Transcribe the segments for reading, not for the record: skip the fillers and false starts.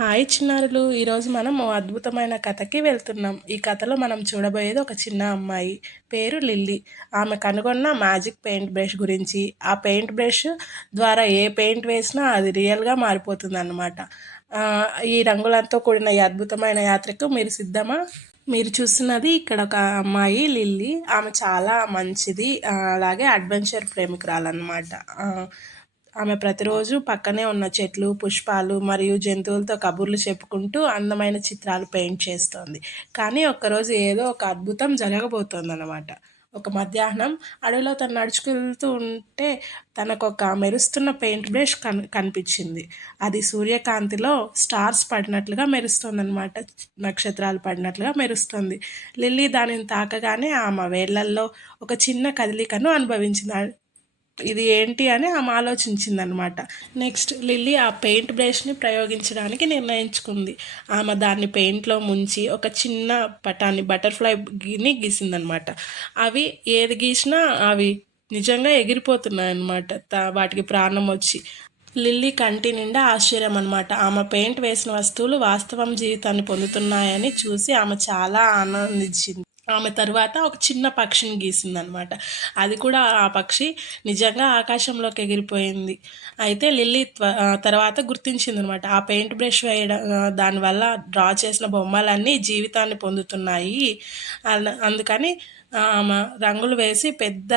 Hi చిన్నారులు, ఈరోజు మనం ఓ అద్భుతమైన కథకి వెళ్తున్నాం. ఈ కథలో మనం చూడబోయేది ఒక చిన్న అమ్మాయి పేరు లిల్లీ. ఆమె కనుగొన్న మ్యాజిక్ పెయింట్ బ్రష్ గురించి. ఆ పెయింట్ బ్రష్ ద్వారా ఏ పెయింట్ వేసినా అది రియల్గా మారిపోతుంది అన్నమాట. ఈ రంగులతో కూడిన ఈ అద్భుతమైన యాత్రకు మీరు సిద్ధమా? మీరు చూస్తున్నది ఇక్కడ ఒక అమ్మాయి లిల్లీ. ఆమె చాలా మంచిది, అలాగే అడ్వెంచర్ ప్రేమికురాలన్నమాట. ఆమె ప్రతిరోజు పక్కనే ఉన్న చెట్లు, పుష్పాలు మరియు జంతువులతో కబుర్లు చెప్పుకుంటూ అందమైన చిత్రాలు పెయింట్ చేస్తోంది. కానీ ఒక్కరోజు ఏదో ఒక అద్భుతం జరగబోతోందన్నమాట. ఒక మధ్యాహ్నం అడవిలో తను నడుచుకెళ్తూ ఉంటే తనకు ఒక మెరుస్తున్న పెయింట్ బ్రష్ కనిపించింది. అది సూర్యకాంతిలో స్టార్స్ పడినట్లుగా మెరుస్తుందన్నమాట. నక్షత్రాలు పడినట్లుగా మెరుస్తుంది. లిల్లీ దానిని తాకగానే ఆమె వేళ్లల్లో ఒక చిన్న కదలికను అనుభవించింది. ఇది ఏంటి అని ఆమె ఆలోచించిందనమాట. నెక్స్ట్ లిల్లీ ఆ పెయింట్ బ్రష్ని ప్రయోగించడానికి నిర్ణయించుకుంది. ఆమె దాన్ని పెయింట్లో ముంచి ఒక చిన్న పటాన్ని బటర్ఫ్లైని గీసిందనమాట. అవి ఏది గీసినా అవి నిజంగా ఎగిరిపోతున్నాయి అన్నమాట, వాటికి ప్రాణం వచ్చి. లిల్లీ కంటి నిండా ఆశ్చర్యం అనమాట. ఆమె పెయింట్ వేసిన వస్తువులు వాస్తవం జీవితాన్ని పొందుతున్నాయని చూసి ఆమె చాలా ఆనందించింది. ఆమె తరువాత ఒక చిన్న పక్షిని గీసిందనమాట. అది కూడా ఆ పక్షి నిజంగా ఆకాశంలోకి ఎగిరిపోయింది. అయితే లిల్లీ తర్వాత గుర్తించింది అనమాట, ఆ పెయింట్ బ్రష్ వేయడం దానివల్ల డ్రా చేసిన బొమ్మలన్నీ జీవితాన్ని పొందుతున్నాయి. అందుకని ఆమె రంగులు వేసి పెద్ద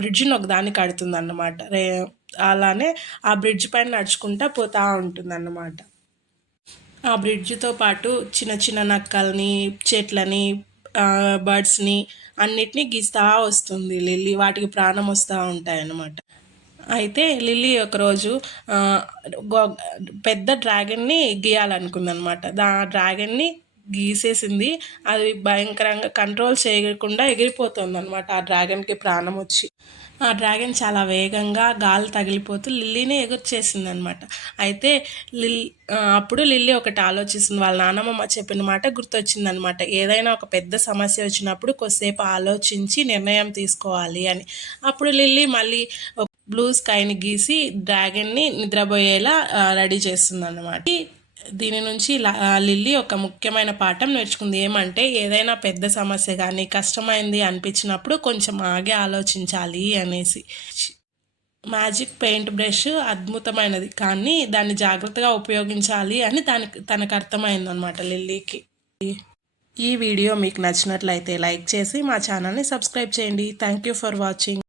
బ్రిడ్జిని ఒక దాన్ని కడుతుంది అన్నమాట. అలానే ఆ బ్రిడ్జ్ పైన నడుచుకుంటా పోతూ ఉంటుందన్నమాట. ఆ బ్రిడ్జ్తో పాటు చిన్న చిన్న నక్కల్ని, చెట్లని, బర్డ్స్ని అన్నిటినీ గీస్తూ వస్తుంది లిల్లీ. వాటికి ప్రాణం వస్తూ ఉంటాయి అన్నమాట. అయితే లిల్లీ ఒకరోజు పెద్ద డ్రాగన్ని గీయాలనుకుందనమాట. డ్రాగన్ని గీసేసింది. అది భయంకరంగా కంట్రోల్ చేయకుండా ఎగిరిపోతుంది అనమాట. ఆ డ్రాగన్కి ప్రాణం వచ్చి ఆ డ్రాగన్ చాలా వేగంగా గాలి తగిలిపోతూ లిల్లీని ఎగుర్చేసింది అనమాట. అయితే అప్పుడు లిల్లీ ఒకటి ఆలోచిస్తుంది. వాళ్ళ నాన్నమ్మ చెప్పిన మాట గుర్తొచ్చిందనమాట. ఏదైనా ఒక పెద్ద సమస్య వచ్చినప్పుడు కొద్దిసేపు ఆలోచించి నిర్ణయం తీసుకోవాలి అని. అప్పుడు లిల్లీ మళ్ళీ బ్లూ స్కైని గీసి డ్రాగన్ని నిద్రపోయేలా రెడీ చేస్తుంది అన్నమాట. దీని నుంచి లిల్లీ ఒక ముఖ్యమైన పాఠం నేర్చుకుంది. ఏమంటే ఏదైనా పెద్ద సమస్య కానీ కష్టమైంది అనిపించినప్పుడు కొంచెం ఆగి ఆలోచించాలి అనేసి. మ్యాజిక్ పెయింట్ బ్రష్ అద్భుతమైనది, కానీ దాన్ని జాగ్రత్తగా ఉపయోగించాలి అని తనకు అర్థమైందనమాట లిల్లీకి. ఈ వీడియో మీకు నచ్చినట్లయితే లైక్ చేసి మా ఛానల్ని సబ్స్క్రైబ్ చేయండి. Thank you for watching.